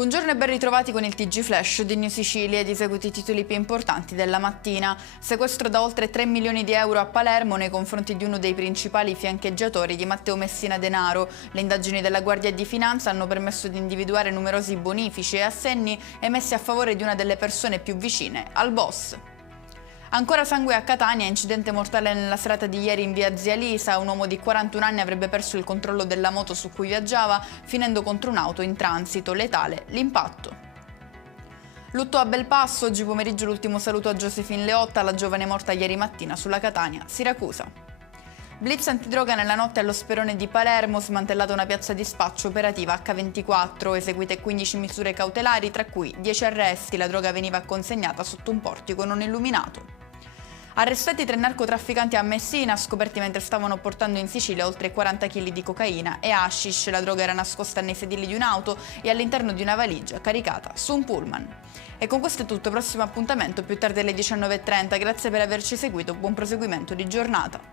Buongiorno e ben ritrovati con il TG Flash di New Sicilia ed eseguiti i titoli più importanti della mattina. Sequestro da oltre 3 milioni di euro a Palermo nei confronti di uno dei principali fiancheggiatori di Matteo Messina Denaro. Le indagini della Guardia di Finanza hanno permesso di individuare numerosi bonifici e assegni emessi a favore di una delle persone più vicine al boss. Ancora sangue a Catania, incidente mortale nella serata di ieri in via Zia Lisa. Un uomo di 41 anni avrebbe perso il controllo della moto su cui viaggiava, finendo contro un'auto in transito. Letale l'impatto. Lutto a Belpasso, oggi pomeriggio l'ultimo saluto a Josephine Leotta, la giovane morta ieri mattina sulla Catania-Siracusa. Blitz antidroga nella notte allo Sperone di Palermo, smantellata una piazza di spaccio operativa H24, eseguite 15 misure cautelari, tra cui 10 arresti, la droga veniva consegnata sotto un portico non illuminato. Arrestati 3 narcotrafficanti a Messina, scoperti mentre stavano portando in Sicilia oltre 40 kg di cocaina e hashish. La droga era nascosta nei sedili di un'auto e all'interno di una valigia caricata su un pullman. E con questo è tutto, prossimo appuntamento più tardi alle 19:30. Grazie per averci seguito, buon proseguimento di giornata.